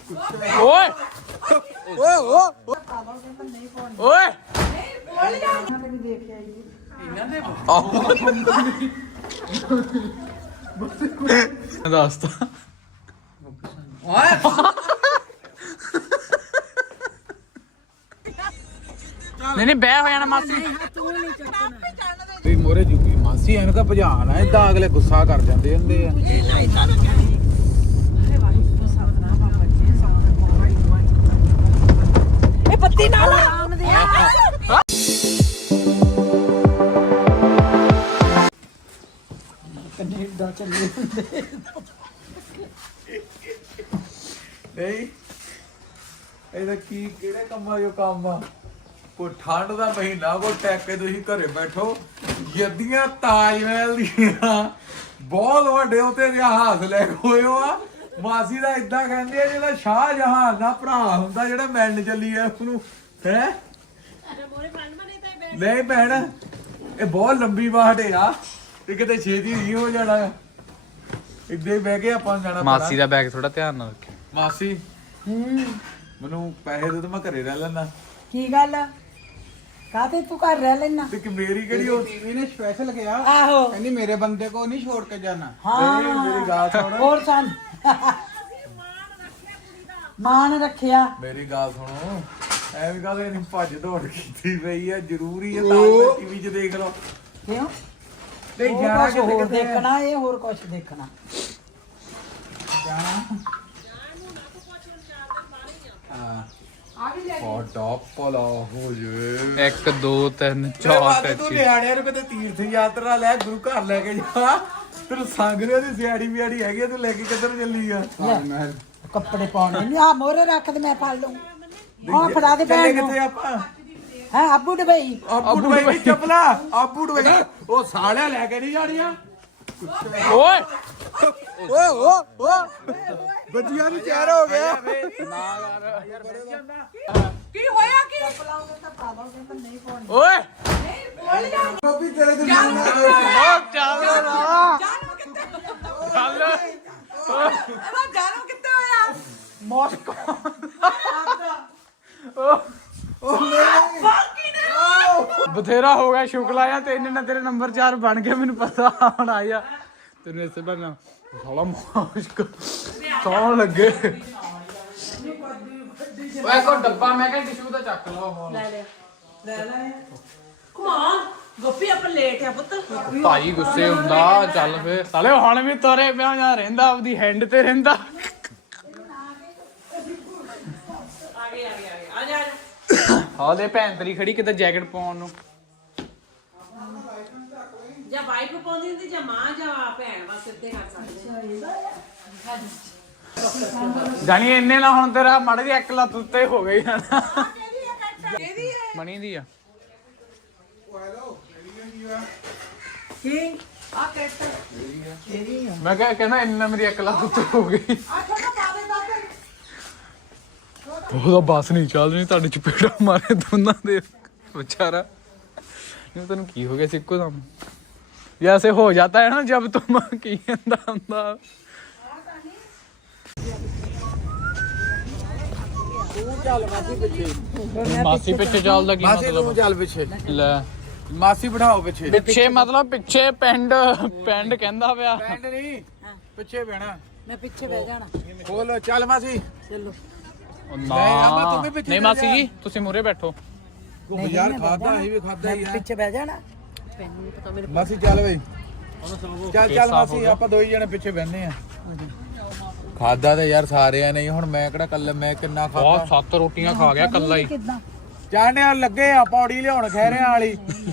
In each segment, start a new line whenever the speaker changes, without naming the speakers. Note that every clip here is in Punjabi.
ਓਏ ਓਏ ਓਏ ਇਹਨਾਂ ਦੇ ਦੱਸਤਾ ਓਏ ਨਹੀਂ ਬਹਿ ਹੋ ਜਾਣਾ ਮਾਸੀ ਵੀ ਮੋਰੇ ਜੁਗੀ ਮਾਸੀ ਐਨ ਕਾ ਭਜਾਣਾ ਇਦਾਂ ਅਗਲੇ ਗੁੱਸਾ ਕਰ ਜਾਂਦੇ ਹੁੰਦੇ ਆ
ਇਹ ਪੱਤੀ ਨਾਲ ਆਰਾਮ ਦੇ ਕੈਨੇਡਾ ਚੱਲੇ ਹੁੰਦੇ
ਨਹੀਂ ਇਹਦਾ ਕੀ ਕਿਹੜੇ ਕੰਮਾਂ ਜੋ ਕੰਮ ਆ ਕੋਈ ਠੰਡ ਦਾ ਮਹੀਨਾ ਕੋ ਟੈਕ ਕੇ ਤੁਸੀਂ ਘਰੇ ਬੈਠੋ ਜੱਦੀਆਂ ਤਾਜ ਮਹਿਲ ਦੀਆਂ ਬਹੁਤ ਵੱਡੇ ਉਤੇ ਇਤਿਹਾਸ ਲੈ ਹੋਏ ਹੋ ਆ ਮਾਸੀ ਦਾ ਇਦਾਂ ਕਹਿੰਦੇ ਆ ਜਿਹੜਾ ਸ਼ਾਹਜਹਾਨ ਦਾ ਭਰਾ ਹੁੰਦਾ ਜਿਹੜਾ ਮਿਲਣ ਚੱਲੀ ਆ ਉਹਨੂੰ ਹੈ ਨਹੀਂ ਭੈਣ ਇਹ ਬਹੁਤ ਲੰਬੀ ਬਾਟ ਆ ਇਹ ਕਿਤੇ ਛੇਤੀ ਨਹੀਂ ਹੋ ਜਾਣਾ ਇੱਦਾਂ ਹੀ ਬਹਿ ਕੇ ਆਪਾਂ ਜਾਣਾ
ਮਾਸੀ ਦਾ ਬੈਗ ਥੋੜਾ ਧਿਆਨ ਨਾਲ ਰੱਖਿਓ
ਮਾਸੀ ਮੈਨੂੰ ਪੈਸੇ ਦੇ ਤਾਂ ਮੈਂ ਘਰੇ ਰਹਿ ਲੈਣਾ
ਕੀ ਗੱਲ ਕਾਤੇ ਤੂੰ ਘਰ ਰਹਿ ਲੈਣਾ
ਤੇ ਕਿ ਮੇਰੀ ਕਿਹੜੀ ਉਹ
ਟੀਵੀ ਨੇ ਸਪੈਸ਼ਲ ਕਿਹਾ
ਆਹੋ
ਕਹਿੰਦੀ ਮੇਰੇ ਬੰਦੇ को नहीं छोड़ के जाना
ਨਹੀਂ, ਮੇਰੀ ਗੱਲ ਸੁਣ
ਹੋਰ ਸੁਣ ਮਾਨ ਰੱਖਿਆ
ਮੇਰੀ ਗੱਲ ਸੁਣੋ ਐਵੇਂ ਕਾਹਦੇ ਨਹੀਂ ਭੱਜ ਦੌੜ ਕੀਤੀ ਪਈ ਆ ਜ਼ਰੂਰੀ ਹੈ ਤਾਂ ਟੀਵੀ 'ਚ ਦੇਖ ਲਓ
ਕਿਉਂ
ਨਹੀਂ
ਉਹ
ਜਾਣਾ
ਕੁਛ ਹੋਰ
ਕਿਤੇ
ਦੇਖਣਾ ਇਹ ਹੋਰ ਕੁਝ ਦੇਖਣਾ
ਫੋਟੋ ਪਲਾ ਹੋ ਜੇ
1 2 3 4
ਤੂੰ ਨਿਆਣਿਆਂ ਨੂੰ ਕਿਤੇ ਤੀਰਥ ਯਾਤਰਾ ਲੈ ਗੁਰੂ ਘਰ ਲੈ ਕੇ ਜਾ ਤੈਨੂੰ ਸੰਗ ਨੇ ਉਹਦੀ ਸਿਆੜੀ ਬਿਆੜੀ ਹੈਗੀ ਆ, ਤੂੰ ਲੈ ਕੇ ਕਿੱਧਰ ਚੱਲੀ ਆ
ਕੱਪੜੇ ਪਾਉਣੇ ਨਹੀਂ ਆ ਮੋਰੇ ਰੱਖ ਦੇ ਮੈਂ ਫੜ ਲਊਂ ਹਾਂ ਫੜਾ ਦੇ
ਚੱਲੇ
ਭੈਣ ਨੂੰ
ਕਿੱਥੇ ਆਪਾਂ
ਹੈ ਆਬੂ ਡਬਈ
ਆਬੂ ਡੁਬਈ ਦੀ ਚੱਪਲਾ ਆਬੂ ਡੁਬਈ ਉਹ ਸਾਲਿਆ ਲੈ ਕੇ ਨਹੀਂ ਜਾਣੀਆਂ
ਓਏ
ਓਏ ਓ ਓ ਬੱਜੀਆਂ ਨੂੰ ਚਿਹਰਾ ਹੋ ਗਿਆ
ਕੀ ਹੋਇਆ ਕੀ
ਓਏ
ਕਾਪੀ ਤੇਰੇ ਦੇ
ਓ ਚੱਲ ਨਾ ਚੱਲ
ਇਹਦਾ ਜਨਮ ਕਿੱਥੇ ਹੋਇਆ
ਮਾਸਕੋ ਬਥੇਰਾ ਹੋ ਗਿਆ ਸ਼ੁਕਲਾ ਆ ਤੇ ਇਹਨੇ ਨਾ ਤੇਰੇ ਨੰਬਰ 4 ਬਣ ਗਿਆ ਮੈਨੂੰ ਪਤਾ ਹੁਣ ਆਇਆ ਤੈਨੂੰ ਇਸੇ ਬਣਾ ਸਾਲਾ ਮਾਸਕ ਸੌਣ ਲੱਗੇ ਓਏ ਕੋ ਡੱਬਾ ਮੈਂ ਕਿਹਾ ਟਿਸ਼ੂ ਦਾ ਚੱਕ ਲਓ
ਲੈ ਕਮਾਨ ਗੋਪੀ ਆਪਾਂ ਲੇਟ ਆ ਪੁੱਤ
ਭਾਈ ਗੁੱਸੇ ਹੁੰਦਾ ਚੱਲ ਫੇ ਸਾਲੇ ਹੁਣ ਵੀ ਤੋਰੇ ਪਿਆ ਜਾਂ ਰਹਿੰਦਾ ਆਪਦੀ ਹੈਂਡ ਤੇ ਰਹਿੰਦਾ
ਆ ਜਾ
ਹਾਲੇ ਭੈਣ ਤੇਰੀ ਖੜੀ ਕਿਤੇ ਜੈਕਟ ਪਾਉਣ ਨੂੰ
ਜਾਂ ਵਾਈਫ ਪਾਉਂਦੀ ਹੁੰਦੀ ਜਾਂ ਮਾਂ ਜਾਂ ਭੈਣ ਵਾਸਤੇ ਇੱਥੇ ਕਰ ਸਕਦੇ
ਜਾਨੀ ਇੰਨੇ ਨਾਲ ਹੁਣ ਤੇਰਾ ਮੜ ਜੀ ਇੱਕ ਲੱਤ ਉੱਤੇ ਹੋ ਗਈ ਨਾ
ਕਿਹਦੀ ਹੈ
ਮਣੀ ਦੀ ਆ
ਕੀ ਆ ਕੈਟ ਕਿਹਦੀ ਆ
ਮੈਂ ਕਹਿੰਦਾ ਇੰਨਾ ਮੇਰੀ ਇੱਕ ਲੱਤ ਉੱਤੇ ਹੋ ਗਈ
ਆ ਛੋਟਾ ਪਾ ਦੇ ਦਾਦਰ
ਉਹਦਾ ਬੱਸ ਨਹੀਂ ਚੱਲ ਰਹੀ ਤੁਹਾਡੇ ਚਪੇੜਾ ਮਾਰੇ ਦੋਨਾਂ ਦੇ ਵਿਚਾਰਾ ਇਹ ਤੈਨੂੰ ਕੀ ਹੋ ਗਿਆ ਸੀ ਇੱਕੋ ਦਮ जैसे हो जाता है ना जब तुम की मासी पिछे चलदा की
ਮਾਸੀ
मतलब
ਤੂੰ ਚੱਲ ਪਿੱਛੇ
ले
ਮਾਸੀ ਬਿਠਾਓ ਪਿੱਛੇ
ਪਿੱਛੇ मतलब ਪਿੱਛੇ ਪਿੰਡ ਕਹਿੰਦਾ ਪਿਆ
ਪੈਂਡ ਨਹੀਂ ਪਿੱਛੇ ਬਹਿਣਾ
ਮੈਂ ਪਿੱਛੇ ਬਹਿ ਜਾਣਾ
ਖੋਲ ਚੱਲ ਮਾਸੀ
ਚਲੋ
ਉਹ
ਅਮਾ ਤੂੰ ਵੀ
ਨਾ
ਪਿੱਛੇ
ਨਹੀਂ
ਚੱਲ
ਮਾਸੀ
ਜਾ।
ਜੀ ਤੁਸੀਂ ਮੂਰੇ ਬੈਠੋ
ਯਾਰ ਖਾਦਾ ਅਸੀਂ ਵੀ ਖਾਦਾ ਹੀ ਆ
ਪਿੱਛੇ ਬਹਿ ਜਾਣਾ
ਮਾਸੀ ਚੱਲ ਬਈ ਚੱਲ ਚੱਲ
ਸਾਫ਼ ਹੋ
ਮਾਸੀ
ਗਿਆ।
ਆਪਾਂ ਦੋ ਹੀ ਜਣੇ ਪਿੱਛੇ ਬਹਿੰਦੇ ਆ ਖਾਦਾ ਤੇ ਯਾਰ ਸਾਰਿਆਂ ਨੇ ਹੁਣ ਮੈਂ ਕਿਹੜਾ ਕੱਲਾ ਮੈਂ ਕਿੰਨਾ
ਬਹੁਤ
ਖਾਦਾ
7 ਰੋਟੀਆਂ ਖਾ ਗਿਆ ਕੱਲਾ ਹੀ
ਕਿੱਦਾਂ
ਚਾਹਣੇ ਲੱਗੇ ਆ ਪੌੜੀ ਲਿਆਉਣ ਖੈਰਿਆਂ ਵਾਲੀ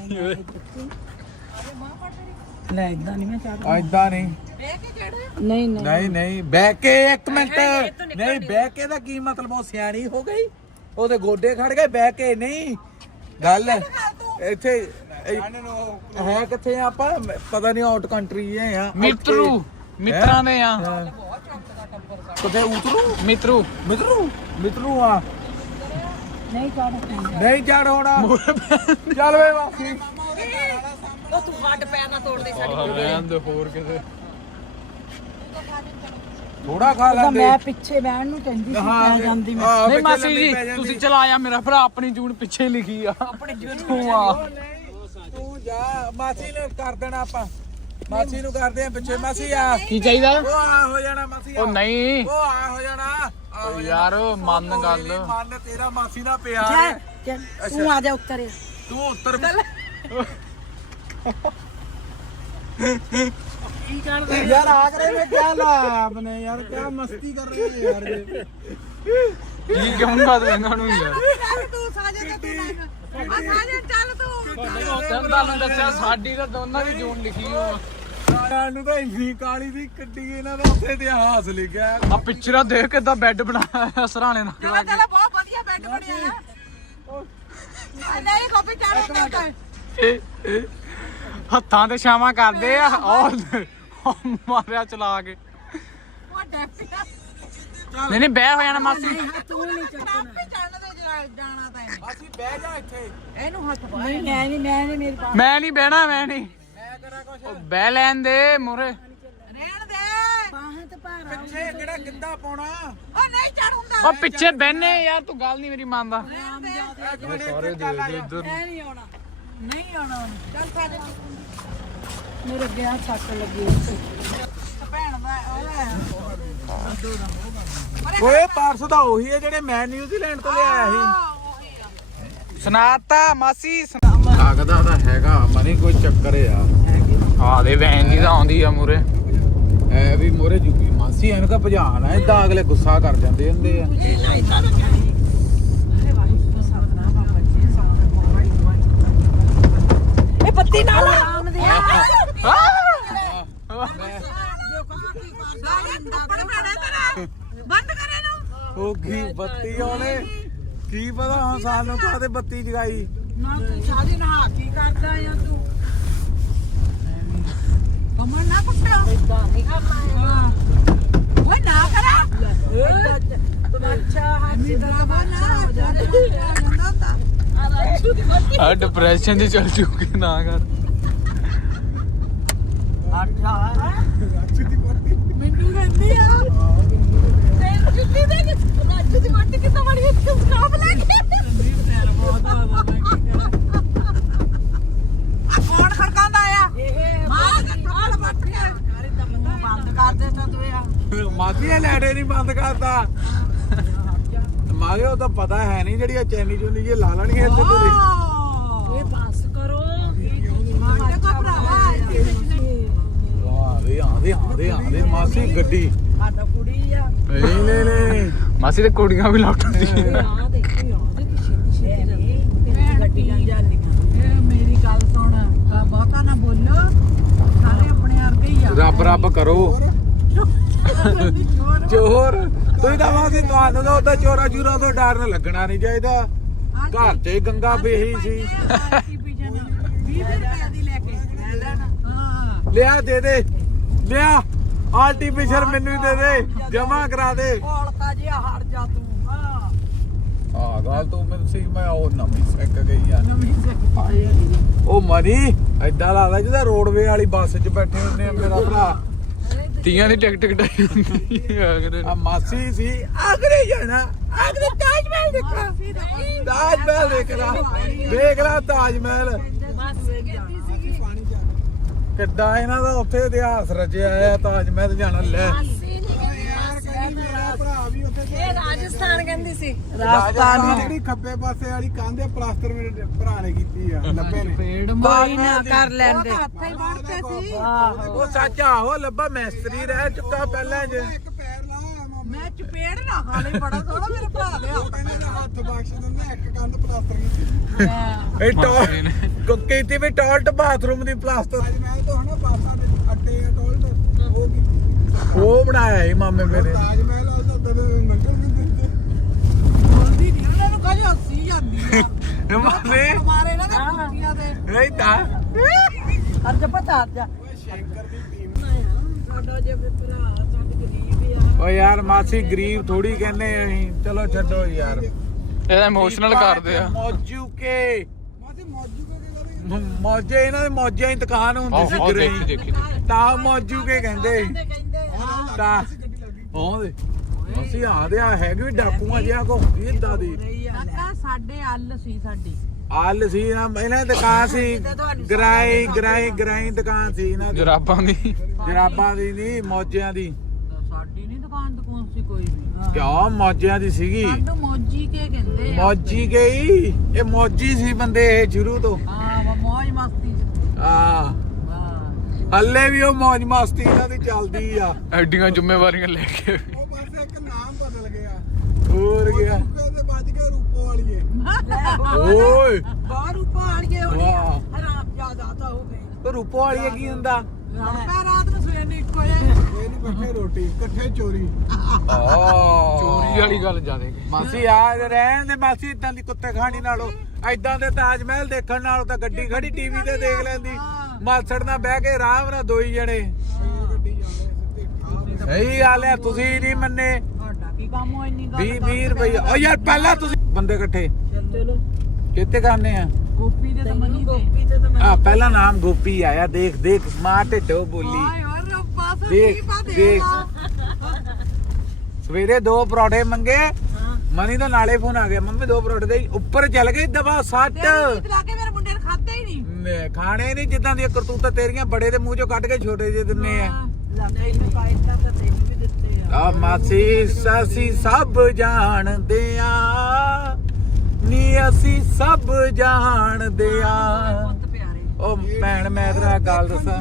ਲੈ ਇਦਾਂ ਨਹੀਂ ਮੈਂ ਚਾਹ
ਐਦਾਂ ਨਹੀਂ
ਨਹੀਂ ਨਹੀਂ
ਨਹੀਂ ਨਹੀਂ ਬਹਿ ਕੇ ਇੱਕ ਮਿੰਟ ਨਹੀਂ ਬਹਿ ਕੇ ਦਾ ਕੀ ਮਤਲਬ ਉਹ ਸਿਆਣੀ ਹੋ ਗਈ ਉਹਦੇ ਗੋਡੇ ਖੜ ਗਏ ਬਹਿ ਕੇ ਨਹੀਂ ਗੱਲ ਇੱਥੇ ਹੈ ਕਿੱਥੇ ਆ ਆਪਾਂ ਪਤਾ ਨਹੀਂ ਆਊਟ ਕੰਟਰੀ ਹੈ ਆ
ਮਿੱਤਰਾਂ ਦੇ ਆ
ਕਿੱਥੇ ਉਤਰੂ
ਮਿੱਤਰੂ
ਮਿੱਤਰੂ ਆ
ਨਹੀਂ ਚਾਹ
ਨਹੀਂ ਚੜ ਹੋਣਾ ਚੱਲ ਵੇ ਵਾਸੀ
ਉਹ ਤੂੰ ਹੱਡ ਪੈਰ ਨਾ ਤੋੜ ਦੇ
ਰਹਿਣ ਦੇ ਹੋਰ ਕਿਤੇ
ਥੋੜਾ ਖਾ
ਤਾਂ
ਲੈਂਦੇ
ਮੈਂ ਪਿੱਛੇ ਬਹਿਣ ਨੂੰ ਕਹਿੰਦੀ ਸੀ ਪੈ ਜਾਂਦੀ ਮੈਂ
ਆਹ,
ਨਹੀਂ
ਪਿੱਛੇ
ਮਾਸੀ
ਲੰਮੀ
ਜੀ
ਪੈ ਜਾਂਦੀ।
ਤੁਸੀਂ ਚਲਾਇਆ ਮੇਰਾ ਭਰਾ ਆਪਣੀ ਜੂਨ ਪਿੱਛੇ ਲਿਖੀ ਆ ਆਪਣੀ ਜੂਨ ਤੂੰ ਆ
ਤੂੰ ਜਾ ਮਾਸੀ ਨੂੰ ਕਰ ਦੇਣਾ ਆਪਾਂ ਮਾਸੀ ਨੂੰ ਕਰਦੇ ਆ ਪਿੱਛੇ ਮਾਸੀ ਆ
ਕੀ ਚਾਹੀਦਾ
ਉਹ ਆ ਹੋ ਜਾਣਾ ਮਾਸੀ
ਉਹ ਨਹੀਂ
ਉਹ ਆ ਹੋ ਜਾਣਾ ਆ ਹੋ
ਯਾਰ ਮੰਨ
ਜਾਣਾ।
ਗੱਲ
ਕੋਈ ਨੀ, ਮੰਨ ਤੇਰਾ ਮਾਸੀ ਦਾ ਪਿਆਰ
ਚੱਲ,
ਹੈ
ਚੱਲ, ਤੂੰ ਆ ਜਾ ਉੱਤਰ
ਤੂੰ ਉੱਤਰ
यार आगरे में क्या लाया आपने यार क्या मस्ती कर रहे हैं यार ये
ਕੀ ਕਹੂੰਗਾ ਤੂੰ ਇਹਨਾਂ ਨੂੰ ਯਾਰ
ਤੂੰ ਸਾਜੇ ਤੇ ਤੂੰ ਆ ਸਾਜੇ ਚੱਲ ਤੂੰ
ਤੁਹਾਨੂੰ ਦੱਸਿਆ ਸਾਡੀ ਤਾਂ ਦੋਨਾਂ ਦੀ ਜੂਨ ਲਿਖੀ ਹੋ
ਨੂੰ ਤਾਂ ਇੰਨੀ ਕਾਲੀ ਦੀ ਕੱਢੀ ਇਹਨਾਂ ਦਾ ਉੱਥੇ ਇਤਿਹਾਸ ਲਿਖਿਆ
ਆ ਪਿਕਚਰਾਂ ਦੇਖ ਕਿੱਦਾਂ ਬੈੱਡ ਬਣਾਇਆ ਸਰਾਣੇ ਨਾਲ
ਚਲੋ ਚਲੋ ਬਹੁਤ ਵਧੀਆ ਬੈੱਡ ਬਣਿਆ ਆ ਨਹੀਂ ਕਾਪੀ ਚਾੜੋ ਤੇ
ਹੱਥਾਂ ਤੇ ਛਾਵਾਂ ਕਰਦੇ ਆ ਉਹ ਮਾਰਿਆ ਚਲਾ ਕੇ
ਉਹ ਡੈਪੀਆ
ਨਹੀਂ ਨਹੀਂ ਬਹਿ ਹੋ ਜਾਣਾ ਮਾਸੀ
ਤੂੰ ਨਹੀਂ ਚੱਕਣਾ ਆਪੇ ਚੜਨ ਦੇ ਜਾਣਾ ਤਾਂ ਇਹਨੇ
ਮਾਸੀ ਬਹਿ ਜਾ ਇੱਥੇ
ਇਹਨੂੰ ਹੱਥ ਪਾ ਨਹੀਂ ਮੈਂ ਨਹੀਂ ਮੇਰੀ ਬਾਤ
ਮੈਂ ਨਹੀਂ ਬਹਿਣਾ ਮੈਂ ਨਹੀਂ
ਮੈਂ ਕਰਾਂ ਕੁਛ
ਉਹ ਬਹਿ ਲੈਣ ਦੇ ਮੂਰੇ
ਰਹਿਣ ਦੇ ਬਾਹਾਂ ਤੇ ਭਾਰ ਆ
ਪਿੱਛੇ ਕਿਹੜਾ ਗਿੱਧਾ ਪਾਉਣਾ
ਉਹ ਨਹੀਂ ਚੜ ਹੁੰਦਾ
ਉਹ ਪਿੱਛੇ ਬਹਿਨੇ ਯਾਰ ਤੂੰ ਗੱਲ ਨਹੀਂ ਮੇਰੀ ਮੰਨਦਾ
ਸਾਰੇ ਦੇ
ਇੱਧਰ
ਐ ਨਹੀਂ ਆਉਣਾ ਨਹੀਂ ਆਉਣਾ ਉਹਨੇ। ਚੱਲ ਸਾਡੇ ਮੇਰੇ ਅੱਗੇ ਆ ਛੱਕ ਲੱਗੀ ਭੈਣ ਦਾ
ਓਏ ਪਾਰਸ ਤਾਂ ਉਹੀ ਹੈ ਜਿਹੜੇ ਮੈਂ ਨਿਊਜ਼ੀਲੈਂਡ ਤੋਂ ਲਿਆਇਆ ਸੀ
ਸੁਣਾਤਾ ਮਾਸੀ
ਲੱਗਦਾ ਤਾਂ ਹੈਗਾ ਮਨੀ ਕੋਈ ਚੱਕਰ ਆ
ਆ ਦੇ ਵੈਨ ਦੀ ਤਾਂ ਆਉਂਦੀ ਆ ਮੂਰੇ
ਐ ਵੀ ਮੋਰੇ ਜੁਗੀ ਮਾਸੀ ਐਨੂੰ ਕਾ ਭਜਾਣ ਆ ਇਦਾਂ ਅਗਲੇ ਗੁੱਸਾ ਕਰ ਜਾਂਦੇ ਹੁੰਦੇ ਆ
ਇਹ ਬੱਤੀ ਨਾਲ ਆਰਾਮ ਦੇ ਬੰਦ ਕਰੇ ਨੂੰ
ਉਹ ਕੀ ਬੱਤੀ ਉਹਨੇ ਕੀ ਪਤਾ ਹੁਣ ਸਾਨੂੰ ਕਾਹਦੇ ਬੱਤੀ ਜਗਾਈ
ਨਾ ਤੂੰ ਸਾਡੀ ਨਹਾ ਕੀ ਕਰਦਾ ਆ ਤੂੰ ਕਮਰ ਨਾ ਪਕੜਾ ਇਦਾਂ ਨਹੀਂ ਕਰਨਾ ਓਏ ਨਾ ਕਰਾ ਤਮਾਚਾ ਹਾਜੀ ਦਾ ਤਮਾਚਾ ਹੋ ਜਾਂਦਾ
ਆ ਡਿਪਰੈਸ਼ਨ 'ਚ ਚੱਲ ਚੁੱਕੇ ਨਾ ਕਰ
ਮੈਨੂੰ ਕਹਿੰਦੀ ਆ ਤੇ ਜੁੱਤੀ ਦੇ ਰਾਜੂ ਦੀ ਵੱਟ ਕਿੱਦਾਂ ਵੜੀ ਤੂੰ ਸਕਾਪ ਲੈ ਕੇ ਪੈਰ ਬਹੁਤ ਬਾਬਾ ਮੈਂ ਕੀ ਕਰਾਂ ਆ ਕੌਣ ਖੜਕਾਉਂਦਾ ਆ ਮਾਰ ਕੇ ਟੋਲ ਵੱਟ ਕੇ ਬੰਦ ਕਰ ਦੇ ਤਾਂ ਤੂੰ ਆ
ਮਾਸੀ ਇਹ ਲੈਟੇ ਨਹੀਂ ਬੰਦ ਕਰਦਾ ਮਾਗੇ ਉਹ ਤਾਂ ਪਤਾ ਹੈ ਨਹੀਂ ਜਿਹੜੀ ਆ ਚੈਨੀ ਚੁੰਨੀ ਜੇ ਲਾ ਲੈਣਗੇ ਇੱਥੇ ਤੇ
ਇਹ ਬਸ ਕਰੋ ਮਾਰ ਕਾ ਭਰਾਵਾ
ਆਦੇ ਮਾਸੀ ਗੱਡੀ
ਸਾਡਾ ਕੁੜੀ ਆ
ਲੈ
ਮਾਸੀ ਤੇ ਕੁੜੀਆਂ ਵੀ ਲੁੱਟਦੀ
ਆ ਦੇਖੀ ਗੱਡੀਆਂ ਜਾਂਦੀਆਂ ਇਹ ਮੇਰੀ ਗੱਲ ਸੁਣ ਬਹੁਤਾ ਨਾ ਬੋਲੋ ਸਾਰੇ ਆਪਣੇ ਵਰਗੇ ਹੀ ਆ
ਰੱਬ ਕਰੋ ਚੋਰ ਤੁਸੀਂ ਤਾਂ ਮਾਸੀ ਤੁਹਾਨੂੰ ਤਾਂ ਉਹਦਾ ਚੋਰਾ ਚੂਰਾ ਤੋਂ ਡਰ ਨਾ ਲੱਗਣਾ ਨਹੀਂ ਚਾਹੀਦਾ ਘਰ ਤੇ ਗੰਗਾ ਬੇਹੀ ਸੀ
20 ਰੁਪਏ ਦੀ ਲੈ ਕੇ ਲੈ ਲੈਣਾ ਹਾਂ
ਲਿਆ ਦੇ ਲਿਆ ਆਰਟੀਫੀਸ਼ਲ ਮੈਨੂੰ ਦੇ ਦੇ ਜਮਾ ਕਰਾ ਦੇ
ਔਲਕਾ ਜਿਹਾ ਹਟ ਜਾ ਤੂੰ ਹਾਂ
ਆ ਗੱਲ ਤੂੰ ਮੈਨੂੰ ਸੀ ਮੈਂ ਉਹ ਨਵੀਂ ਸਿੱਕ ਗਈ ਆ
ਨਵੀਂ ਸਿੱਖ
ਉਹ ਮਰੀ ਐਦਾਂ ਲੱਗਦਾ ਜਿੱਦਾਂ ਰੋਡਵੇ ਵਾਲੀ ਬੱਸ 'ਚ ਬੈਠੇ ਹੁੰਦੇ ਆ ਮੇਰਾ ਭਰਾ
ਤੀਆਂ ਦੀ ਟਿਕਟ ਕਟਾਈ ਹੁੰਦੀ ਆ
ਆ ਮਾਸੀ ਸੀ ਆਗਰੇ ਜਾਣਾ ਆਗਰੇ ਤਾਜ ਮਹਿਲ ਦੇਖਣਾ ਤਾਜ ਮਹਿਲ ਦੇਖ ਲੈ ਤਾਜ ਮਹਿਲ ਕਿੱਦਾਂ ਇਹਨਾਂ ਦਾ ਉੱਥੇ ਇਤਿਹਾਸ ਰਚਿਆ ਆ ਤਾਜ ਮਹਿਲ ਜਾਣਾ ਲੈ
ਇਹ ਰਾਜਸਥਾਨ ਕਹਿੰਦੀ ਸੀ
ਰਾਜਸਥਾਨ
ਜਿਹੜੀ ਖੱਬੇ ਪਾਸੇ ਵਾਲੀ ਕੰਧ ਹੈ ਪਲਾਸਟਰ ਮੇਰੇ ਭਰਾ ਨੇ ਕੀਤੀ ਆ 90 ਨੇ
ਕੋਈ ਨਾ ਕਰ ਲੈਂਦੇ ਹੱਥਾਂ ਹੀ ਵੜਦੇ ਸੀ
ਉਹ ਸੱਚ ਆਹੋ ਲੱਭਾ ਮੈਸਤਰੀ ਰਹਿ ਚੁੱਕਾ ਪਹਿਲਾਂ ਜੇ
ਇੱਕ ਪੈਰ ਲਾ
ਮੈਂ ਚਪੇੜ ਨਾ ਖਾ ਲਈ ਬੜਾ ਸੋਹਣਾ ਮੇਰੇ ਭਰਾ ਦੇ ਹੱਥ
ਕਹਿੰਦਾ ਹੱਥ ਬਖਸ਼ ਦਿੰਦਾ ਇੱਕ ਕੰਧ ਪਲਾਸਟਰ ਕੀਤੀ
ਇਹ ਟੋਇਲਟ ਕੀਤੀ ਵੀ ਟਾਇਲਟ ਬਾਥਰੂਮ ਦੀ ਪਲਾਸਟਰ
ਅੱਜ ਮੈਂ ਤਾਂ ਹਨਾ ਪਾਸਾ ਦੇ ਅੱਡੇ ਟੋਲਟ ਉਹ ਕੀਤੀ
ਉਹ ਬਣਾਇਆ ਸੀ ਮਾਮੇ ਮੇਰੇ
ਤਾਜ ਮਹਿਲ ਉਹਦਾ ਤਦੇ ਮੰਗਲ ਕਿਤੇ
ਬੋਲਦੀ ਨਹੀਂ ਉਹਨਾਂ ਨੂੰ ਕਹੇ ਹੱਸੀ ਜਾਂਦੀ ਆ
ਮਾਮੇ
ਮਾਰੇ ਇਹਨਾਂ ਦੇ ਕੁੱਤੀਆਂ ਦੇ
ਨਹੀਂ ਤਾਂ
ਅੱਜ ਪਤਾ ਅੱਜ
ਸ਼ੇਕਰ ਦੀ ਟੀਮ
ਸਾਡਾ ਜੇ ਭਰਾ ਸਾਡੇ ਗਰੀਬ ਆ
ਓ ਯਾਰ ਮਾਸੀ ਗਰੀਬ ਥੋੜੀ ਕਹਿੰਦੇ ਅਸੀਂ ਚਲੋ ਛੱਡੋ ਯਾਰ
ਇਹਦਾ ਇਮੋਸ਼ਨਲ ਕਰਦੇ ਆ
ਮੌਜੂ ਕੇ
ਮਾਤੇ ਮੌਜੂ ਕੋ ਕੀ ਕਰੇ
ਮੌਜੇ ਇਹਨਾਂ ਦੇ ਮੌਜਾਂ ਹੀ ਦੁਕਾਨ ਹੁੰਦੀ ਸੀ
ਆਹ
ਗਰੀਬ
ਦੇਖੀ
ਤਾਂ ਮੌਜੂ ਕੇ ਕਹਿੰਦੇ
ਕਹਿੰਦੇ
ਤਾਂ ਆਉਂਦੇ ਅਸੀਂ ਆਦੇ ਆ ਹੈਗੇ ਵੀ ਡਾਕੂਆਂ ਜਿਹਾ ਘੁੰਮਦੀ ਏਦਾਂ ਦੀ
ਕਾਕਾ ਸਾਡੇ ਅੱਲ ਸੀ ਸਾਡੀ
ਆਲ ਸੀ ਨਾ ਇਹਨਾਂ ਦੀ ਦੁਕਾਨ ਸੀ ਗਰਾਈ ਦੁਕਾਨ ਸੀ ਇਹਨਾਂ ਦੀ
ਜਰਾਬਾਂ ਦੀ
ਜਰਾਬਾਂ ਦੀ ਨਹੀਂ ਮੌਜਿਆਂ ਦੀ
ਸਾਡੀ ਨਹੀਂ ਦੁਕਾਨ ਸੀ ਕੋਈ ਵੀ
ਕਿਉਂ ਮੌਜਿਆਂ ਦੀ ਸੀਗੀ
ਸਾਨੂੰ ਮੌਜੀ ਕੇ ਕਹਿੰਦੇ ਆ
ਮੌਜੀ ਗਈ ਇਹ ਮੌਜੀ ਸੀ ਬੰਦੇ ਇਹ ਸ਼ੁਰੂ ਤੋਂ
ਹਾਂ ਮੌਜ ਮਸਤੀ ਚ
ਆ ਹੱਲੇ ਵੀ ਉਹ ਮੌਜ ਮਸਤੀ ਇਹਨਾਂ ਦੀ ਚੱਲਦੀ ਆ
ਐਡੀਆਂ ਜ਼ਿੰਮੇਵਾਰੀਆਂ ਲੈ ਕੇ
ਉਹ ਬਸ ਇੱਕ ਨਾਮ ਬਦਲ ਗਿਆ
ਹੋਰ ਗਿਆ
ਤੇ ਵੱਜ ਗਿਆ ਰੂਪੋ ਵਾਲੀਏ
ਓਏ
ਬਾਹਰ ਉੱਪਰ ਆਣਗੇ ਹੋਣੀ
ਵਾਹ।
ਹਰਾਮ ਜ਼ਿਆਦਾ ਤਾਂ ਹੋ ਗਏ
ਉਹ ਰੂਪੋ ਵਾਲੀ ਕੀ ਹੁੰਦਾ
ਰਾਤ ਨੂੰ ਸਵੇਰ ਨੂੰ ਇੱਕੋ ਜਿਹਾ
ਇਹਨੂੰ ਇਕੱਠੇ ਰੋਟੀ ਇਕੱਠੇ ਚੋਰੀ
ਚੋਰੀ ਵਾਲੀ ਗੱਲ ਜ਼ਿਆਦਾ
ਮਾਸੀ ਆ ਰਹਿਣ ਦੇ ਮਾਸੀ ਇਦਾਂ ਦੀ ਕੁੱਤੇ ਖਾਣੀ ਨਾਲੋਂ ਐਦਾਂ ਦੇ ਤਾਜ ਮਹਿਲ ਦੇਖਣ ਨਾਲੋਂ ਤਾਂ ਗੱਡੀ ਖੜੀ ਟੀਵੀ ਤੇ ਦੇਖ ਲੈਂਦੀ ਮਾਸੜ ਨਾਲ ਬਹਿ ਕੇ ਆਰਾਮ ਨਾਲ ਦੋਈ ਜਣੇ
ਗੱਡੀ ਜਾਂਦੇ ਸਿੱਧੇ
ਸਹੀ ਗੱਲ ਹੈ ਤੁਸੀਂ ਨਹੀਂ ਮੰਨੇ
ਸਾਡਾ ਕੀ ਕੰਮ ਹੋ ਇੰਨੀ ਗੱਲ
20 ਰੁਪਏ ਓ ਯਾਰ ਪਹਿਲਾਂ ਤੁਸੀਂ ਬੰਦੇ ਇਕੱਠੇ
ਚਲੋ
ਕਿੱਥੇ ਕਰਨੇ ਆ
ਗੋਪੀ ਦੇ ਤਾਂ ਮਨੀ ਗੋਪੀ ਤੇ ਤਾਂ
ਆ ਪਹਿਲਾ ਨਾਮ ਗੋਪੀ ਆਇਆ ਦੇਖ ਮਾਂ ਢਿੱਡੋ ਬੋਲੀ
ਹਾਏ ਓ ਰੱਬਾ
ਦੇਖ ਦੇਖ ਸਵੇਰੇ 2 ਪਰੌਠੇ ਮੰਗੇ ਮਨੀ ਦਾ ਨਾਲੇ ਫੋਨ ਆ ਗਿਆ ਮੰਮੀ 2 ਪਰੌਠੇ ਦੇ ਉੱਪਰ ਚੱਲ ਗਏ ਦਬਾ 60
ਲਾ ਕੇ ਮੇਰੇ ਮੁੰਡੇ ਨੇ ਖਾਦੇ ਹੀ ਨਹੀਂ
ਖਾਣੇ ਨਹੀਂ ਜਿੱਦਾਂ ਦੀਆਂ ਕਰਤੂਤਾਂ ਤੇਰੀਆਂ ਬੜੇ ਦੇ ਮੂੰਹ ਚੋਂ ਕੱਢ ਕੇ ਛੋਟੇ ਜਿਹੇ ਦਿੰਨੇ ਆ
ਲਾਗੇ ਇਹਨੂੰ ਕਾਇਦਾ ਤਾਂ ਤੈਨੂੰ ਵੀ ਦਿੱਤੇ ਆ
ਆ ਮਾਸੀ ਸਾਸੀ ਸਭ ਜਾਣਦੇ ਆ ਨੀ ਅਸੀਂ ਸਭ ਜਾਣਦੇ ਆ
ਪੁੱਤ ਪਿਆਰੇ
ਉਹ ਭੈਣ ਮੈਂ ਤੇਰਾ ਗੱਲ ਦੱਸਾਂ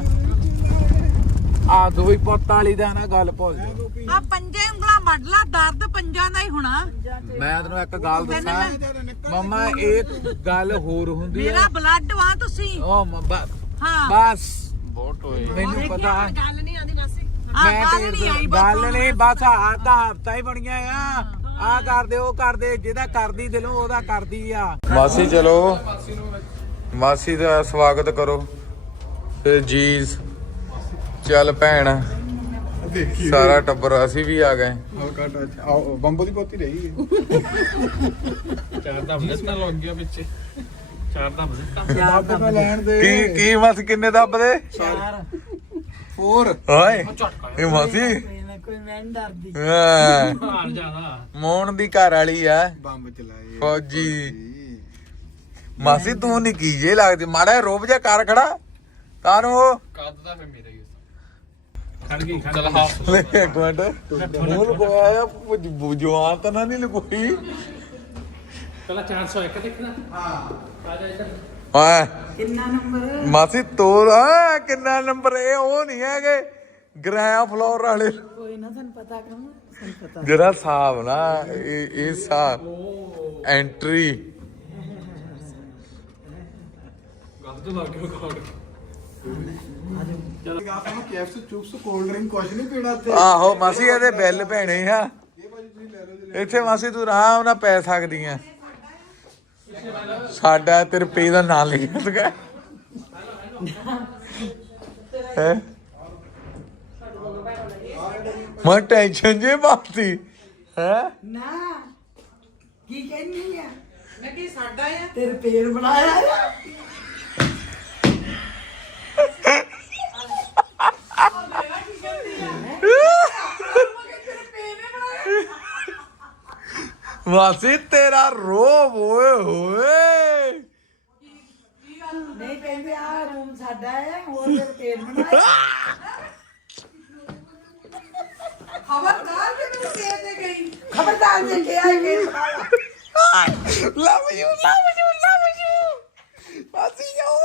ਆ ਦੋਈ ਪੁੱਤ ਵਾਲੀ ਦਾ ਨਾ ਗੱਲ ਭੁੱਲ ਜਾ
ਆ ਪੰਜੇ ਉਂਗਲਾਂ ਵੱਢ ਲਾ ਦਰਦ ਪੰਜਾਂ ਦਾ ਹੀ ਹੋਣਾ
ਮੈਂ ਤੈਨੂੰ ਇੱਕ ਗੱਲ ਦੱਸਾਂ ਮਮਾ ਇਹ ਗੱਲ ਹੋਰ ਹੁੰਦੀ
ਮੇਰਾ
ਆ
ਬਲੱਡ ਵਾ ਤੁਸੀਂ
ਉਹ
ਹਾਂ
ਬਸ
ਬਹੁਤ ਹੋਏ
ਮੈਨੂੰ ਪਤਾ
ਗੱਲ ਨਹੀਂ ਆਂਦੀ ਬਸ
ਮੈਂ ਤੇ ਗੱਲ ਨਹੀਂ ਬਸ ਹਫਤਾ ਹੀ ਬਣੀਆਂ ਆ ਕਰਦੇ ਉਹ ਕਰਦੇ ਜਿਹਦਾ ਕਰਦੀ ਦਿਲੋਂ ਉਹਦਾ ਕਰਦੀ ਆ ਮਾਸੀ ਚਲੋ ਮਾਸੀ ਦਾ ਸਵਾਗਤ ਕਰੋ ਤੇ ਜੀਜ਼ ਚੱਲ ਭੈਣ ਸਾਰਾ ਟੱਬਰ ਅਸੀਂ ਵੀ ਆ ਗਏ
ਹਲਕਾ ਟੱਚ ਬੰਬੋ ਦੀ ਪੋਤੀ ਰਹੀ ਗਈ
ਚਾਰ ਦਾ ਬਦਲਣਾ ਲੱਗ ਗਿਆ ਪਿੱਛੇ ਚਾਰ ਦਾ
ਦੱਬ ਤਾਂ ਲੈਣ ਦੇ
ਕੀ ਮਾਸੀ ਕਿੰਨੇ ਦੱਬਦੇ
4
ਓਏ ਇਹ ਮਾਸੀ
ਕੋਈ ਮੈਂ ਨੀ ਡਰਦੀ
ਹਾਂ,
ਹਾਰ ਜ਼ਿਆਦਾ
ਮੋਹਨ ਦੀ ਘਰ ਵਾਲੀ ਆ
ਬੰਬ ਚਲਾਏ
ਫੌਜੀ ਮਾਸੀ ਤੂੰ ਨਹੀਂ ਕੀ ਜੇ ਲੱਗਦੀ ਮਾੜਾ ਜਿਹਾ ਰੋਬ ਜਿਹਾ ਕਰ ਖੜਾ ਤਾਨੂੰ
ਕੱਦ ਦਾ ਫੇ ਮੇਰਾ ਹੀ ਖੜ ਗਈ ਚਲ ਹਾਂ
ਲੈ ਇੱਕ ਮਿੰਟ ਮੂੰਹ ਲਗਵਾਇਆ ਜਵਾਨ ਤਾਂ ਨਾ ਨਹੀਂ ਲਗੋਈ
ਪਹਿਲਾਂ 401 ਦੇਖਣਾ ਹਾਂ ਆ ਜਾ ਇੱਧਰ
ਹਾਂ
ਕਿੰਨਾ ਨੰਬਰ
ਮਾਸੀ ਤੋਰ ਆ ਕਿੰਨਾ ਨੰਬਰ ਇਹ ਉਹ ਨਹੀਂ ਹੈਗੇ ਗ੍ਰੈਂਡ ਫਲੋਰ ਵਾਲੇ
ਕੋਈ ਨਾ ਤੁਹਾਨੂੰ ਪਤਾ ਕਰਾਂ ਤੁਹਾਨੂੰ ਪਤਾ
ਜਿਹੜਾ ਹਿਸਾਬ ਨਾ ਇਹ ਹਿਸਾਬ ਐਂਟਰੀ
ਗੱਲ ਤੋਂ ਲੱਗ ਗਿਆ ਕਾਰਡ
ਆਪਾਂ ਨੂੰ ਕੈਫਸ ਚੁਪਸ ਕੋਲਡ ਡਰਿੰਕ ਕੁਛ ਨਹੀਂ ਪੀਣਾ ਤੇ
ਆਹੋ ਮਾਸੀ ਇਹਦੇ ਬਿੱਲ ਭੈਣੇ ਆ
ਇਹ ਭਾਜੀ ਤੁਸੀਂ ਲੈ ਲਓ
ਇੱਥੇ ਮਾਸੀ ਤੂੰ ਆਰਾਮ ਨਾਲ ਪੈ ਸਕਦੀ ਆ ਸਾਡਾ ਤੇ ਰੁਪਏ ਦਾ ਨਾਂ ਲਿਖਿਆ ਸੀਗਾ ਹੈ ਮੈਂ ਟੈਨਸ਼ਨ ਜੇ ਬਾਤੀ ਹੈ
ਨਾ ਕੀ ਕਹਿੰਦੀ ਆ ਮੈਂ ਕੀ ਸਾਡਾ ਆ ਤੇਰੇ ਪੇੜ ਬਣਾਇਆ ਆ
ਮਾਸੀ ਤੇਰਾ ਰੋਬ ਓਏ ਹੋਏ
ਨਹੀਂ ਕਹਿੰਦੇ ਆ ਰੂਮ ਸਾਡਾ ਹੈ ਹੋਰ ਤੇਰੇ ਪੇੜ ਬਣਾਇਆ ਖਬਰਦਾਰ ਕਿ ਮੈਨੂੰ ਦੇ ਦੇ ਗਈ ਖਬਰਦਾਰ ਜੇ ਕਿਹਾ ਹੈ ਪੇੜ ਬਣਾਇਆ
ਲਵ ਯੂ ਮਾਸੀ ਜਾਓ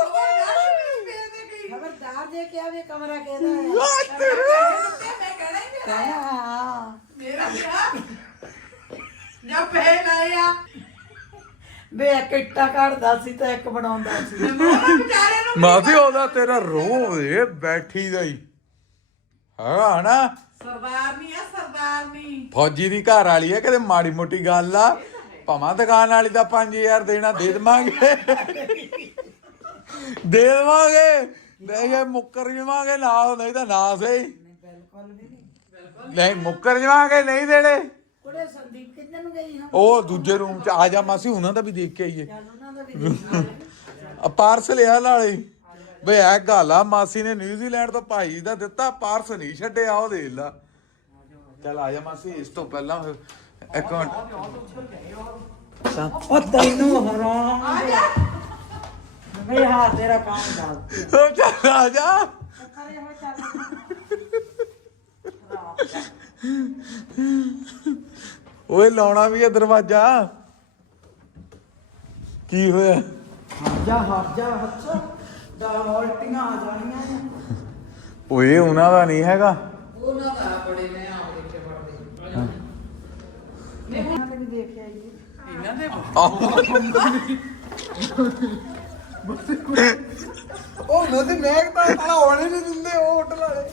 ਖਬਰਦਾਰ ਜੇ ਕਿਹਾ ਵੀ ਕਮਰਾ ਕਿਹਦਾ ਹੈ ਮੈਂ ਕਹਿਣਾ ਹੀ ਮੇਰਾ ਵਿਆਹ ਜਦ ਪਹਿਲ ਆਇਆ ਵੇ ਇੱਕ ਇੱਟਾ ਕੱਢਦਾ ਸੀ ਤੇ ਇੱਕ ਬਣਾਉਂਦਾ ਸੀ ਵਿਚਾਰੇ ਨੂੰ
ਮਾਸੀ ਉਹਦਾ ਤੇਰਾ ਰੋਬ ਏ ਬੈਠੀ ਦਾ ਹੀ ਹਾਂ ਨਾ
ਸਰਦਾਰਨੀ ਆ ਸਰਦਾਰਨੀ
ਫੌਜੀ ਦੀ ਘਰ ਵਾਲੀ ਹੈ ਕਿਤੇ ਮਾੜੀ ਮੋਟੀ ਗੱਲ ਆ ਭਾਵਾਂ ਦੁਕਾਨ ਵਾਲੀ ਦਾ 5000 ਦੇਣਾ ਦੇ ਦੇਵਾਂਗੇ ਦੇ ਦੇਵਾਂਗੇ ਨਹੀਂ ਮੁੱਕਰ ਜਾਵਾਂਗੇ ਨਾ ਨਹੀਂ ਤਾਂ ਨਾ ਸਹੀ ਨਹੀਂ ਮੁੱਕਰ ਜਾਵਾਂਗੇ ਨਹੀਂ ਦੇਣੇ
ਕੁੜੇ ਸੰਦੀਪ ਕਿੱਧਰ ਨੂੰ ਗਈ ਹਾਂ
ਉਹ ਦੂਜੇ ਰੂਮ ਚ ਆ ਜਾ ਮਾਸੀ ਉਹਨਾਂ ਦਾ ਵੀ ਦੇਖ ਕੇ ਆਈਏ
ਉਹਨਾਂ ਦਾ ਵੀ
ਪਾਰਸਲ ਆ ਨਾਲੇ ਬਈ ਇਹ ਗੱਲ ਆ ਮਾਸੀ ਨੇ ਨਿਊਜ਼ੀਲੈਂਡ ਤੋਂ ਭਾਈ ਦਾ ਦਿੱਤਾ ਪਾਰਸਲ ਨਹੀਂ ਛੱਡਿਆ ਉਹ ਦੇਖ ਲਾ ਚੱਲ ਆ ਜਾ ਮਾਸੀ ਇਸ ਤੋਂ ਪਹਿਲਾਂ ਇੱਕ ਮਿੰਟ
ਉਹ ਤੈਨੂੰ ਹਰਾਉਣਾ ਆ ਜਾ ਵੇ ਹਾਂ ਤੇਰਾ ਕੰਮ ਚੱਲ
ਉਹ ਚੱਲ ਆ ਜਾ
ਕਰੇ ਹੋ ਚੱਲ
ਓਏ ਲਾਉਣਾ ਵੀ ਹੈ ਦਰਵਾਜ਼ਾ ਕੀ ਹੋਇਆ
ਹਟ ਜਾ ਹੱਥ ਦਾ ਉਲਟੀਆਂ ਆ ਜਾਣੀਆਂ
ਓਏ ਉਹਨਾਂ ਦਾ ਨਹੀਂ ਹੈਗਾ
ਉਹਨਾਂ ਦਾ ਬੜੇ ਨੇ ਆ ਦੇਖੇ ਪੜਦੇ ਨਹੀਂ ਉਹਨਾਂ ਤੇ ਵੀ ਦੇਖਿਆ ਜੀ ਇਹਨਾਂ ਦੇ
ਉਹ ਨਦੀ ਮੈਗ ਤਾਂ ਸਾਲਾ ਹੋਣੇ ਨਹੀਂ ਦਿੰਦੇ ਉਹ ਹੋਟਲ ਵਾਲੇ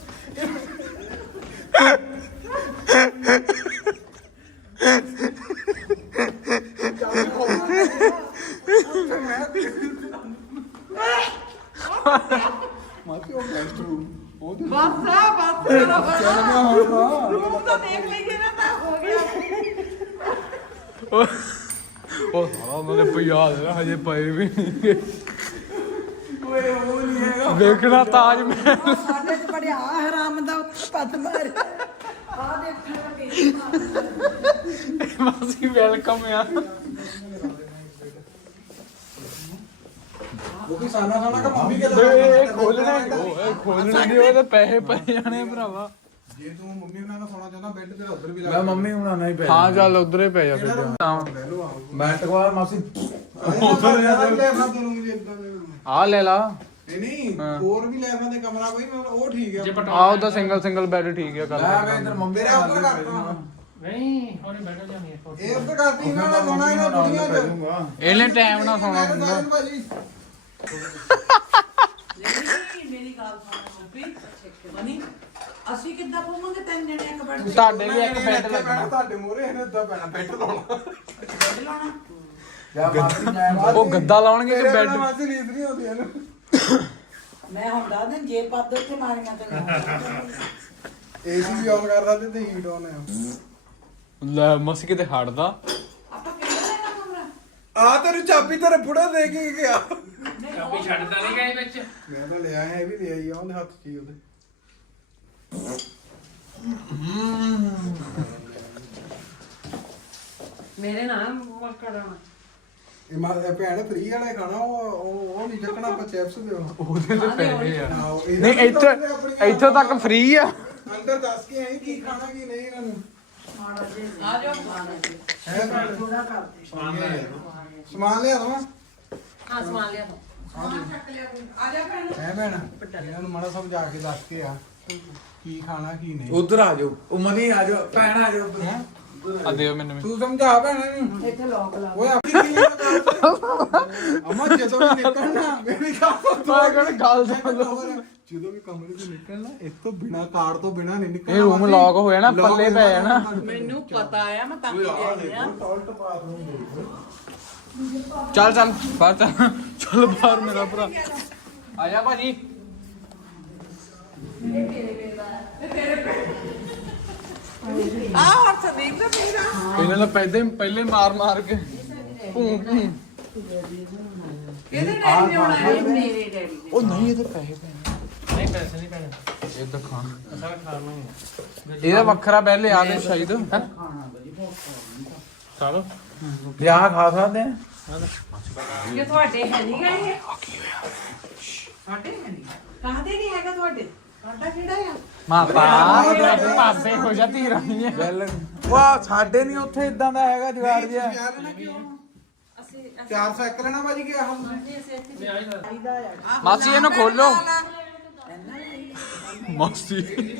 ਮਾਪੀ ਉਹ ਗੈਸਟ ਰੂਮ ਉਹ
ਬਸ
ਚੱਲ ਗਿਆ ਹੁਣ ਤਾਂ
ਰੂਮ ਤਾਂ ਦੇਖ ਲਈਏ ਨਾ ਤਾਂ ਹੋ ਗਿਆ
ਉਹ ਸਾਲਾ ਉਹਨਾਂ ਦੇ ਪਿਆ ਦੇ ਹਜੇ ਪਏ ਵੀ ਨਹੀਂ
ਓਏ ਉਹ ਨਹੀਂ ਹੈਗਾ
ਵੇਖਣਾ ਤਾਜ ਮਹਿਲ
ਸਾਡੇ ਚ ਬੜਿਆ ਹਰਾਮ ਦਾ ਉੱਥੇ ਪੱਤ ਮਾਰ ਆ ਦੇਖਣ ਲੱਗੇ
ਮਾਸੀ ਵੈਲਕਮ ਆ
ਉਹ ਵੀ ਸਾਨਾ ਸਾਨਾ ਕਾ ਮੰਮੀ ਕੇ
ਖੋਲਣਾ ਨਹੀਂ ਉਹਦੇ ਪੈਸੇ ਪਏ ਜਾਣੇ ਭਰਾਵਾ
ਜੇ ਤੂੰ ਮੰਮੀ ਉਹਨਾਂ ਦਾ ਸੋਣਾ ਚਾਹੁੰਦਾ ਬੈੱਡ ਤੇਰਾ ਉੱਧਰ ਵੀ ਲਾ
ਮੈਂ ਮੰਮੀ ਹੁਣਾਂ ਨਾਲ ਹੀ ਪੈ
ਹਾਂ ਚੱਲ ਉਧਰ ਹੀ ਪੈ ਜਾ ਫਿਰ
ਲੈ ਲਓ ਆਓ
ਮੈਂ ਟਕਵਾ ਮਾਸੀ
ਉਧਰ ਲੈ ਸਕਦੇ ਨੂੰ ਵੀ ਇਦਾਂ ਦੇ
ਆ ਲੈ ਲਾ
ਨਹੀਂ ਹੋਰ ਵੀ ਲੈ ਸਕਦੇ ਕਮਰਾ ਕੋਈ ਮਤਲਬ ਉਹ ਠੀਕ ਹੈ
ਆ ਉਹਦਾ ਸਿੰਗਲ ਬੈੱਡ ਠੀਕ ਆ ਕਰ
ਮੈਂ ਇਧਰ ਮੰਮੀ
ਮੇਰਾ ਉੱਧਰ ਕਰਤਾ
ਨਹੀਂ ਹੁਣੇ ਬੈਠ ਜਾਣੀ ਹੈ
ਇਹ ਉੱਧਰ ਕਰਤੀ ਇਹਨਾਂ ਦਾ ਸੋਣਾ ਇਹਨਾਂ ਦੁਨੀਆ ਚ
ਇਹਨੇ ਟਾਈਮ ਨਾਲ ਸੌਣਾ ਹੁੰਦਾ
ਭਾਜੀ
ਮੇਰੀ ਗੱਲ ਸੁਣ ਮਨੀ ਅਸੀਂ ਕਿੱਦਾਂ ਪਵਾਂਗੇ ਤਿੰਨ ਜਣੇ ਇੱਕ ਬੈਠ
ਤੁਹਾਡੇ ਵੀ ਇੱਕ ਬੈੱਡ ਲੱਗਣਾ
ਤੁਹਾਡੇ ਮੂਹਰੇ ਇਹਨੇ ਇਦਾਂ ਪੈਣਾ ਬੈੱਡ ਲਾਉਣਾ
ਬੈਠ ਲਾਉਣਾ
ਜਾਂ ਮਾਸੀ ਮੈਂ
ਉਹ ਗੱਦਾ ਲਾਉਣਗੇ ਕਿ ਬੈੱਡ
ਮਾਸੀ ਨੀਂਦ ਨਹੀਂ ਆਉਂਦੀ ਇਹਨੂੰ
ਮੈਂ ਹੁਣ ਦੱਸ ਦਿਨ ਜੇ ਪੱਦ ਉੱਤੇ ਮਾਰੀਆਂ ਤੇ
ਏਸੀ ਵੀ ਆਨ ਕਰ ਸਕਦੇ ਤੇ ਹੀਟ ਆਨ ਹੈ
ਲੈ ਮਸੀ ਕਿਤੇ ਹਟਦਾ
ਆਪਾਂ ਕਿਹੜਾ ਲੈਣਾ ਕਮਰਾ
ਆ ਤੇਰੀ ਚਾਬੀ ਤੇਰੇ ਬੁੜਾ ਦੇ ਕੇ ਗਿਆ
ਕਾਪੀ ਛੱਡਦਾ ਨਹੀਂ ਗਏ ਵਿੱਚ
ਮੈਂ ਤਾਂ ਲਿਆ ਹੈ ਇਹ ਵੀ ਲਿਆ ਹੀ ਆ ਉਹਦੇ ਹੱਥ 'ਚ ਹੀ ਉਹਦੇ
ਮੇਰੇ ਨਾਲ ਕਰਾਉਣਾ
ਇਹ ਮਾਂ ਭੈਣ ਫ੍ਰੀ ਵਾਲਾ ਖਾਣਾ ਉਹ ਨਹੀਂ ਚੱਕਣਾ ਆਪਾਂ ਚਿਪਸ ਦਿਓ
ਉਹਦੇ ਤੇ ਪੈਸੇ ਆ
ਆਹੋ,
ਨਹੀਂ
ਇਹਨਾਂ ਦੀ ਤਾਂ ਆਪਣੀ
ਇੱਥੋਂ ਤੱਕ ਫ੍ਰੀ ਆ
ਅੰਦਰ ਦੱਸ ਕੇ ਆਈ ਕੀ ਖਾਣਾ ਕੀ ਨਹੀਂ ਇਹਨਾਂ ਨੂੰ
ਆ ਜਾਓ
ਹੈ ਭੈਣ
ਥੋੜਾ ਕਰਦੇ
ਸਮਾਨ ਲਿਆ ਦਵਾਂ
ਹਾਂ ਸਮਾਨ ਲਿਆ ਦੋ ਆ ਜਾ ਭੈਣ
ਹੈ ਭੈਣ ਇਹਨਾਂ ਨੂੰ ਮਾੜਾ ਸਮਝਾ ਕੇ ਦੱਸ ਕੇ ਆ ਕੀ ਖਾਣਾ ਕੀ ਨਹੀਂ
ਉਧਰ ਆ ਜਾਓ ਉਹ ਮਨੀ ਆ ਜਾਓ ਭੈਣ ਆ ਜਾਓ
ਹੈਂ?
ਆ ਦਿਓ ਮੈਨੂੰ
ਤੂੰ ਸਮਝਾ ਭੈਣ ਨੂੰ
ਇੱਥੇ ਲੋਕ ਲਾ
ਓਏ ਆਪਣੀ ਕੀ ਅਮਾ ਜਦੋਂ ਵੀ ਨਿਕਲਣਾ ਮੇਰੀ
ਮੈਂ ਕਹਿੰਦਾ ਗੱਲ ਸੁਣ
ਜਦੋਂ ਵੀ ਕਮਰੇ ਤੋਂ ਨਿਕਲਣਾ ਇਸ ਤੋਂ ਬਿਨਾ ਕਾਰ ਤੋਂ ਬਿਨਾ ਨਹੀਂ ਨਿਕਲਣਾ
ਇਹ ਰੂਮ ਲੌਕ ਹੋਇਆ ਨਾ ਪੱਲੇ ਪੈ ਜਾਣਾ
ਮੈਨੂੰ ਪਤਾ ਆ ਮੈਂ ਤਾਂ ਆਈ ਆ
ਟਾਇਲਟ ਬਾਥਰੂਮ ਦੇਖੋ
ਚੱਲ ਬਾਹਰ ਚੱਲ ਬਾਹਰ ਮੇਰਾ ਭਰਾ ਆ ਜਾ ਭਾਜੀ
ਆ ਹੋਰ ਸੰਦੀਪ ਦਾ ਪੀਰਾ
ਇਹਨਾਂ ਨੇ ਪਹਿਲੇ ਮਾਰ ਕੇ ਭੂੰ
ਕਿਹਦੇ ਡੈਡੀ ਨੇ ਆਉਣਾ ਹੈ ਮੇਰੇ ਡੈਡੀ ਨੇ
ਉਹ ਨਹੀਂ ਇਹਦੇ ਪੈਸੇ ਪੈਣੇ
ਨਹੀਂ ਪੈਸੇ ਨਹੀਂ ਪੈਣੇ
ਇਹ ਤਾਂ ਖਾਣ
ਅਸਾਂ ਖਾਣਾ ਹੀ
ਇਹਦਾ ਵੱਖਰਾ ਪਹਿਲੇ ਆ ਦੇ ਸ਼ਾਇਦ
ਚਲੋ
ਲਿਆ ਖਾ ਸਕਦੇ ਆ
ਇਹ ਤੁਹਾਡੇ ਹੈ ਨਹੀਂ ਗਏ ਸਾਡੇ ਹੈ ਨਹੀਂ ਕਾਹਦੇ ਨਹੀਂ ਹੈਗਾ ਤੁਹਾਡੇ ਸਾਡਾ ਕਿਹੜਾ ਆ
ਮਾਪਾ ਪਾਸੇ ਹੋ ਜਾ ਧੀਰਾਂ ਨਹੀਂ
ਗੱਲ ਵਾਹ ਸਾਡੇ ਨਹੀਂ ਉੱਥੇ ਇਦਾਂ ਦਾ ਹੈਗਾ ਜੁਗਾੜ ਜਿਹਾ
ਯਾਰ ਨਾ ਕਿਉਂ
ਅਸੀਂ
400 ਇੱਕ ਲੈਣਾ ਬਾਜੀ ਗਿਆ ਹਮ
ਅਸੀਂ ਇੱਥੇ ਚਾਹੀਦਾ ਆ
ਮਾਸੀ ਇਹਨੂੰ ਖੋਲੋ ਮਾਸੀ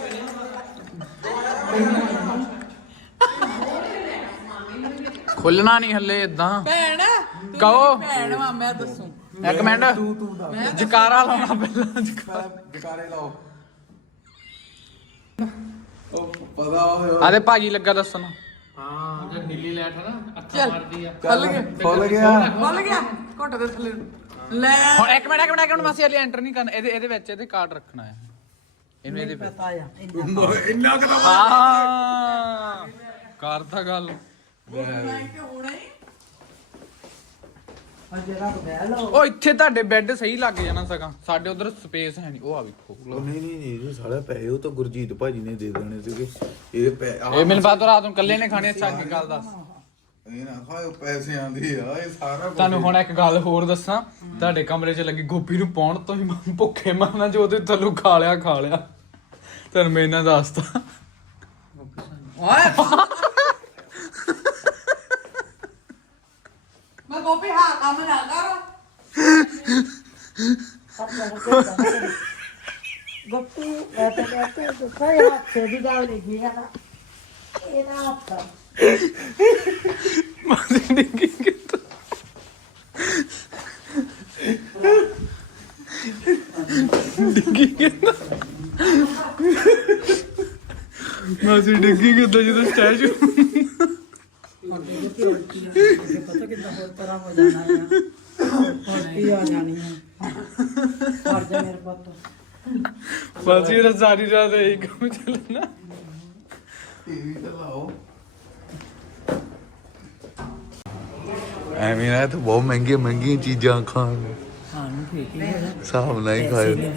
ਖੋਲਣਾ ਨਹੀਂ ਹੱਲੇ ਇਦਾਂ
ਭੈਣ
ਕਹੋ
ਭੈਣ ਵਾ ਮੈਂ ਦੱਸੂ
ਇੱਕ ਮਿੰਟ ਜਕਾਰਾ ਲਾਉਣਾ ਪਹਿਲਾਂ
ਜਕਾਰੇ ਲਾਓ ਉਹ ਪਤਾ ਹੋਇਆ
ਆਦੇ ਭਾਜੀ ਲੱਗਾ ਦੱਸਣ
ਹਾਂ ਜੇ ਨੀਲੀ ਲਾਈਟ ਹੈ ਨਾ ਅੱਖਾਂ ਮਾਰਦੀ ਆ
ਖੁੱਲ ਗਿਆ
ਖੁੱਲ ਗਿਆ ਘੁੱਟ ਦੇ ਥੱਲੇ ਲੈ
ਹੁਣ ਇੱਕ ਮਿੰਟ ਮਾਸੀ ਹਲੇ ਐਂਟਰ ਨਹੀਂ ਕਰਨਾ ਇਹਦੇ ਵਿੱਚ ਇਹਦੇ ਕਾਰਡ ਰੱਖਣਾ ਹੈ ਇਹਨੂੰ ਇਹਦੇ ਵਿੱਚ
ਪਤਾ ਆ
ਇੰਨਾ ਕੁ ਤਾਂ
ਹਾਂ ਕਰਦਾ ਗੱਲ
ਹੋਣਾ ਹੀ ਜਿਹੜਾ ਬਹਿ ਲਓ
ਉਹ ਇੱਥੇ ਤੁਹਾਡੇ ਬੈੱਡ ਸਹੀ ਲੱਗ ਜਾਣਾ ਸਕਾਂ ਸਾਡੇ ਉਧਰ ਸਪੇਸ ਹੈ ਨਹੀਂ ਉਹ ਆ ਵੇਖੋ
ਨਹੀਂ ਇਹ ਸਾਰਾ ਪੈਸੇ ਉਹ ਤਾਂ ਗੁਰਜੀਤ ਭਾਜੀ ਨੇ ਦੇ ਦੇਣੇ ਸੀਗੇ
ਇਹ ਮੈਨੂੰ ਪਤਾ ਰਾਤ ਨੂੰ ਇਕੱਲੇ ਨੇ ਖਾਣੇ ਅੱਛਾ ਕੀ ਗੱਲ ਦੱਸ
ਇਹ ਨਾ ਖਾਓ ਪੈਸੇ ਆਂਦੇ ਆ ਇਹ ਸਾਰਾ
ਤੁਹਾਨੂੰ ਹੁਣ ਇੱਕ ਗੱਲ ਹੋਰ ਦੱਸਾਂ ਤੁਹਾਡੇ ਕਮਰੇ 'ਚ ਲੱਗੀ ਗੋਪੀ ਨੂੰ ਪਾਉਣ ਤੋਂ ਹੀ ਭੁੱਖੇ ਮਰਨਾ ਜੋ ਉਹਦੇ ਥੱਲੋਂ ਖਾ ਲਿਆ ਤੈਨੂੰ ਮੈਂ ਇਹਨਾਂ ਦੱਸਤਾ
ਓਏ ਮੈਂ ਗੋਪੀ ਹਾਂ ਕੰਮ ਨਾ ਕਰ ਗੋਪੀ ਇਹ ਤਾਂ ਕਹਿੰਦੇ ਦੁੱਖਾਂ ਹੱਥ ਦੀ ਗੱਲ ਨਹੀਂ ਹੈ ਨਾ ਇਹ ਨਾ ਹੱਥ
ਮਾਸੀ ਡਿੱਗੀ ਕਿੱਥੇ ਡਿੱਗੀ ਕਿੱਥੇ ਮਾਸੀ ਡਿੱਗੀ ਕਿੱਥੇ ਜਦੋਂ ਸਟੈਚੂ
ਪਤਾ ਕਿੱਦਾਂ ਹੋਰ ਤਰ੍ਹਾਂ ਹੋ ਜਾਣਾ ਹੈ ਹੋਰ ਆ ਜਾਣੀ ਹੈ ਹਰ ਜਾ ਮੇਰੇ ਪੁੱਤ
ਮਾਸੀ ਦਾ ਸਾਰੀ ਰਾਤ ਇਹੀ ਕੰਮ ਚੱਲਣਾ
ਟੀਵੀ ਤੇ ਲਾਓ ਐਵੇਂ ਨਾ ਤਾਂ ਬਹੁਤ ਮਹਿੰਗੀਆਂ ਚੀਜ਼ਾਂ ਖਾਣ ਨੂੰ
ਸਾਨੂੰ ਠੀਕ ਹੀ ਹੈ
ਹਿਸਾਬ ਨਾਲ ਹੀ ਖਾਏ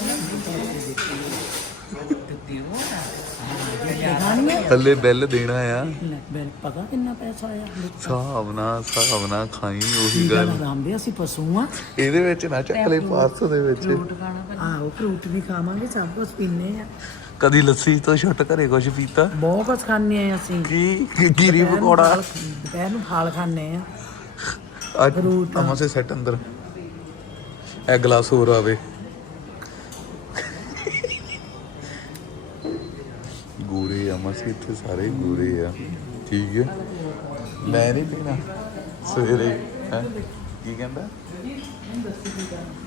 ਥੱਲੇ ਬਿੱਲ ਦੇਣਾ ਆ
ਬਿੱਲ ਪਤਾ ਕਿੰਨਾ ਪੈਸਾ ਆਇਆ
ਹਿਸਾਬ ਨਾਲ ਖਾਈ ਉਹੀ ਗੱਲ
ਰਾਂਦੇ ਅਸੀਂ ਪਸ਼ੂ ਆ
ਇਹਦੇ ਵਿੱਚ ਨਾ ਚੱਕਲੇ ਪਾਸ ਦੇ ਵਿੱਚ
ਆਹੋ ਫਰੂਟ ਵੀ ਖਾਵਾਂਗੇ ਸਭ ਕੁਝ ਪੀਨੇ ਆ
ਕਦੀ ਲੱਸੀ ਤੋਂ ਛੁੱਟ ਘਰੇ ਕੁਝ ਪੀਤਾ
ਬਹੁਤ ਕੁਝ ਖਾਣੇ ਆ ਅਸੀਂ
ਕੀ ਗੀਰੀ ਪਕੌੜਾ
ਦੁਪਹਿਰ ਨੂੰ ਫਲ ਖਾਣੇ ਆ
ਅੱਜ ਅਮਾ ਸੈੱਟ ਅੰਦਰ ਇਹ ਗਲਾਸ ਹੋਰ ਆਵੇ ਗੋਰੇ ਆ ਮਸੀ ਇੱਥੇ ਸਾਰੇ ਗੋਰੇ ਆ ਠੀਕ ਹੈ ਮੈਂ ਨਹੀਂ ਪੀਣਾ ਸਵੇਰੇ ਹੈ ਕੀ ਕਹਿੰਦਾ